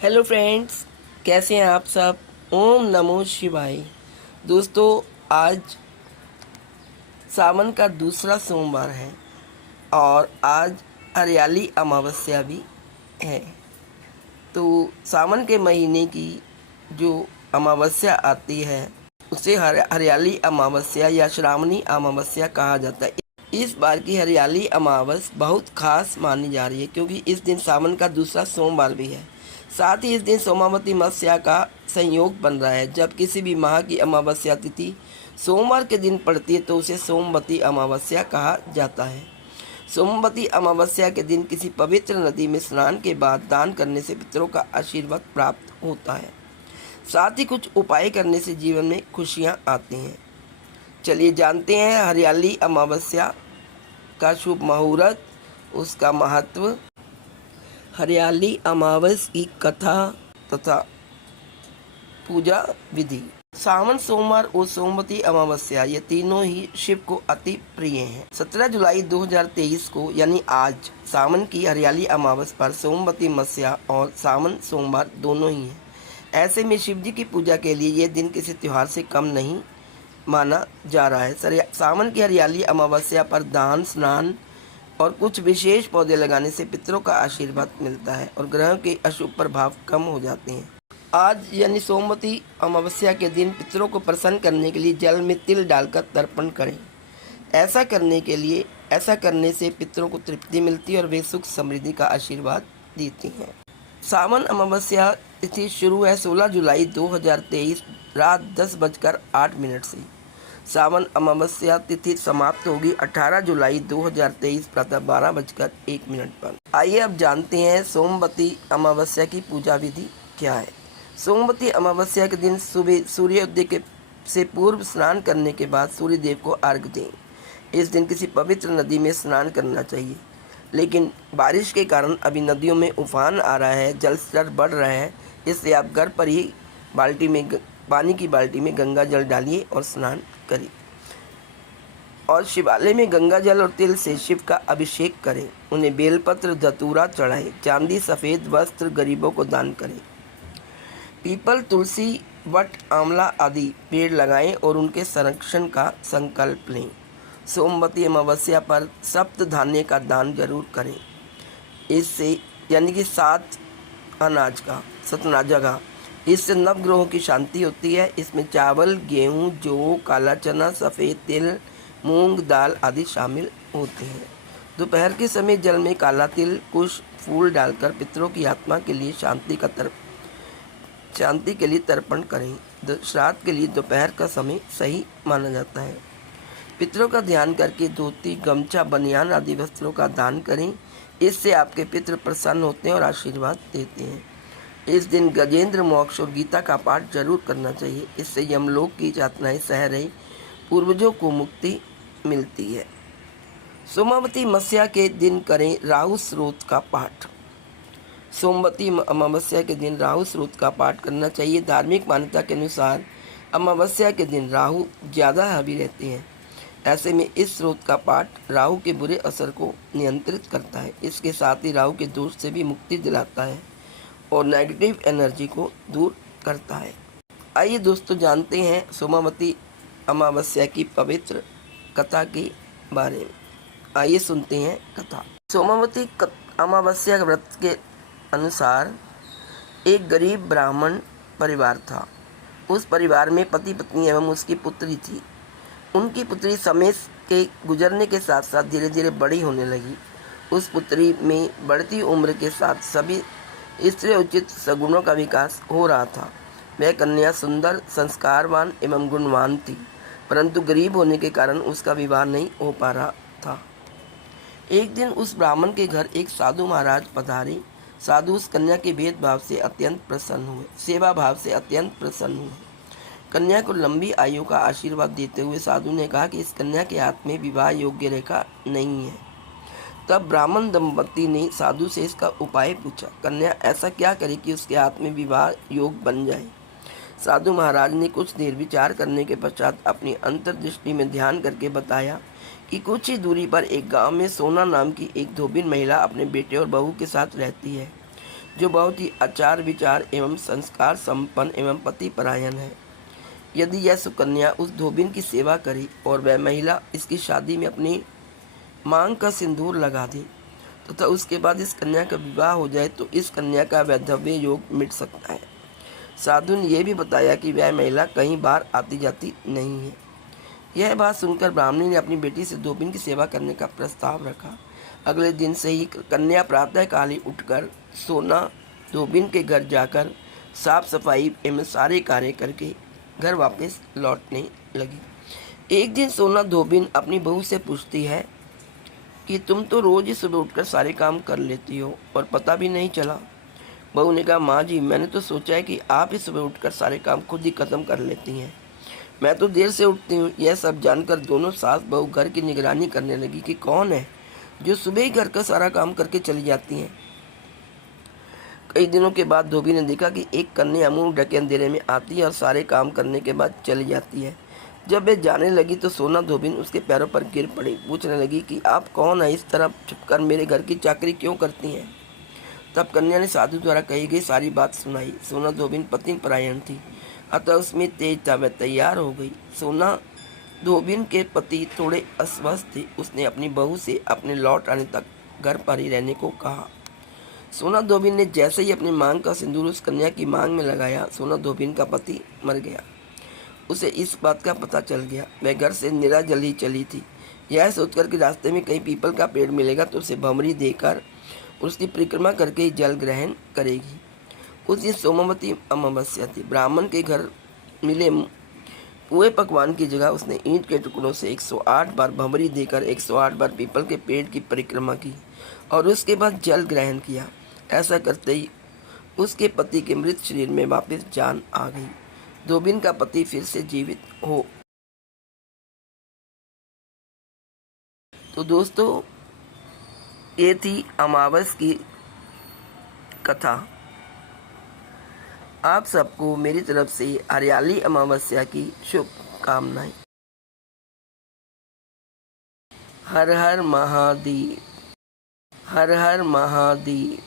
Hello friends, कैसे हैं आप सब। ओम नमो शिवाय। दोस्तों, आज सावन का दूसरा सोमवार है और आज हरियाली अमावस्या भी है। तो सावन के महीने की जो अमावस्या आती है उसे हरियाली अमावस्या या श्रावणी अमावस्या कहा जाता है। इस बार की हरियाली अमावस बहुत खास मानी जा रही है क्योंकि इस दिन सावन का दूसरा सोमवार भी है। साथ ही इस दिन सोमावती मत्स्या का संयोग बन रहा है। जब किसी भी माह की अमावस्या तिथि सोमवार के दिन पड़ती है तो उसे सोमवती अमावस्या कहा जाता है। सोमवती अमावस्या के दिन किसी पवित्र नदी में स्नान के बाद दान करने से पितरों का आशीर्वाद प्राप्त होता है। साथ ही कुछ उपाय करने से जीवन में खुशियाँ आती हैं। चलिए जानते हैं हरियाली अमावस्या का शुभ मुहूर्त, उसका महत्व, हरियाली अमावस की कथा तथा पूजा विधि। सावन सोमवार और सोमवती अमावस्या ये तीनों ही शिव को अति प्रिय हैं। 17 जुलाई 2023 को यानी आज सावन की हरियाली अमावस पर सोमवती मत्स्या और सावन सोमवार दोनों ही हैं। ऐसे में शिव जी की पूजा के लिए ये दिन किसी त्यौहार से कम नहीं माना जा रहा है। सावन की हरियाली अमावस्या पर दान, स्नान और कुछ विशेष पौधे लगाने से पितरों का आशीर्वाद मिलता है और ग्रहों के अशुभ प्रभाव कम हो जाते हैं। आज यानी सोमवती अमावस्या के दिन पितरों को प्रसन्न करने के लिए जल में तिल डालकर तर्पण करें। ऐसा करने से पितरों को तृप्ति मिलती है और वे सुख समृद्धि का आशीर्वाद देती हैं। सावन अमावस्या तिथि शुरू है 16 जुलाई 2023 रात 10:08 से। सावन अमावस्या तिथि समाप्त होगी 18 जुलाई 2023 प्रातः 12:01 पर। आइए अब जानते हैं सोमवती अमावस्या की पूजा विधि क्या है। सोमवती अमावस्या के दिन सुबह सूर्योदय से पूर्व स्नान करने के बाद सूर्य देव को अर्घ दें। इस दिन किसी पवित्र नदी में स्नान करना चाहिए, लेकिन बारिश के कारण अभी नदियों में उफान आ रहा है, जल स्तर बढ़ रहा है, इसलिए आप घर पर ही पानी की बाल्टी में गंगा जल डालिए और स्नान करें और शिवालय में गंगा जल और तिल से शिव का अभिषेक करें। उन्हें बेलपत्र, धतूरा चढ़ाएं। चांदी, सफ़ेद वस्त्र गरीबों को दान करें। पीपल, तुलसी, वट, आंवला आदि पेड़ लगाएं और उनके संरक्षण का संकल्प लें। सोमवती अमावस्या पर सप्त धान्य का दान जरूर करें। इससे यानी कि 7 अनाज का सतनाजा का, इससे नवग्रहों की शांति होती है। इसमें चावल, गेहूँ, जौ, काला चना, सफ़ेद तिल, मूंग दाल आदि शामिल होते हैं। दोपहर के समय जल में काला तिल, कुश, फूल डालकर पितरों की आत्मा के लिए शांति के लिए तर्पण करें। श्राद्ध के लिए दोपहर का समय सही माना जाता है। पितरों का ध्यान करके धोती, गमछा, बनियान आदि वस्त्रों का दान करें। इससे आपके पितृ प्रसन्न होते हैं और आशीर्वाद देते हैं। इस दिन गजेंद्र मोक्ष और गीता का पाठ जरूर करना चाहिए। इससे यमलोक की यातनाएं सह रहे पूर्वजों को मुक्ति मिलती है। सोमावती मत्स्या के दिन करें राहु स्रोत का पाठ। सोमवती अमावस्या के दिन राहु स्रोत का पाठ करना चाहिए। धार्मिक मान्यता के अनुसार अमावस्या के दिन राहु ज़्यादा हावी रहते हैं। ऐसे में इस स्रोत का पाठ राहु के बुरे असर को नियंत्रित करता है। इसके साथ ही राहु के दोष से भी मुक्ति दिलाता है और नेगेटिव एनर्जी को दूर करता है। आइए दोस्तों जानते हैं सोमावती अमावस्या की पवित्र कथा के बारे में। आइए सुनते हैं कथा। सोमावती अमावस्या व्रत के अनुसार एक गरीब ब्राह्मण परिवार था। उस परिवार में पति, पत्नी एवं उसकी पुत्री थी। उनकी पुत्री समय के गुजरने के साथ साथ धीरे धीरे बड़ी होने लगी। उस पुत्री में बढ़ती उम्र के साथ सभी स्त्री उचित सगुणों का विकास हो रहा था। वह कन्या सुंदर, संस्कारवान एवं गुणवान थी, परंतु गरीब होने के कारण उसका विवाह नहीं हो पा रहा था। एक दिन उस ब्राह्मण के घर एक साधु महाराज पधारे। साधु उस कन्या के भेदभाव से अत्यंत प्रसन्न हुए, सेवा भाव से अत्यंत प्रसन्न हुए। कन्या को लंबी आयु का आशीर्वाद देते हुए साधु ने कहा कि इस कन्या के हाथ में विवाह योग्य रेखा नहीं है। तब ब्राह्मण दंपति ने साधु से इसका उपाय पूछा। कन्या ऐसा क्या करे कि उसके हाथ में विवाह योग बन जाए। साधु महाराज ने कुछ देर विचार करने के पश्चात अपनी अंतर्दृष्टि में ध्यान करके बताया कि कुछ ही दूरी पर एक गांव में सोना नाम की एक धोबिन महिला अपने बेटे और बहू के साथ रहती है। जो बहुत ही आचार विचार एवं संस्कार संपन्न एवं पति परायण है। यदि यह सुकन्या उस धोबिन की सेवा करे और वह महिला इसकी शादी में अपनी मांग का सिंदूर लगा दे तथा उसके बाद इस कन्या का विवाह हो जाए तो इस कन्या का वैधव्य योग मिट सकता है। साधु ने यह भी बताया कि वह महिला कहीं बार आती जाती नहीं है। यह बात सुनकर ब्राह्मणी ने अपनी बेटी से धोबिन की सेवा करने का प्रस्ताव रखा। अगले दिन से ही कन्या प्रातःकाल ही उठकर सोना धोबिन के घर जाकर साफ सफाई एवं सारे कार्य करके घर वापस लौटने लगी। एक दिन सोना धोबिन अपनी बहू से पूछती है कि तुम तो रोज ही सुबह उठकर सारे काम कर लेती हो और पता भी नहीं चला। बहू ने कहा, माँ जी, मैंने तो सोचा है कि आप ही सुबह उठकर सारे काम खुद ही खत्म कर लेती हैं। मैं तो देर से उठती हूँ। यह सब जानकर दोनों सास बहू घर की निगरानी करने लगी कि कौन है जो सुबह ही घर का सारा काम करके चली जाती हैं। कई दिनों के बाद धोबी ने देखा कि एक कन्या मुंह ढके अंधेरे में आती है और सारे काम करने के बाद चली जाती है। जब वे जाने लगी तो सोना धोबिन उसके पैरों पर गिर पड़ी। पूछने लगी कि आप कौन है, इस तरह छुपकर मेरे घर की चाकरी क्यों करती हैं। तब कन्या ने साधु द्वारा कही गई सारी बात सुनाई। सोना धोबिन पति परायण थी, अतः उसमें तेज था, वह तैयार हो गई। सोना धोबिन के पति थोड़े अस्वस्थ थे। उसने अपनी बहू से अपने लौट आने तक घर पर ही रहने को कहा। सोना धोबिन ने जैसे ही अपनी मांग का सिंदूर उस कन्या की मांग में लगाया, सोना धोबिन का पति मर गया। उसे इस बात का पता चल गया। वह घर से निराजल ही चली थी। यह सोचकर कि रास्ते में कहीं पीपल का पेड़ मिलेगा तो उसे भमरी देकर उसकी परिक्रमा करके ही जल ग्रहण करेगी। उस दिन सोमवती अमावस्या थी। ब्राह्मण के घर मिले पुए पकवान की जगह उसने ईंट के टुकड़ों से 108 बार भमरी देकर 108 बार पीपल के पेड़ की परिक्रमा की और उसके बाद जल ग्रहण किया। ऐसा करते ही उसके पति के मृत शरीर में वापस जान आ गई। धोबिन का पति फिर से जीवित हो। तो दोस्तों, ये थी अमावस की कथा। आप सबको मेरी तरफ से हरियाली अमावस्या की शुभकामनाएं। हर हर महादेव, हर हर महादेव।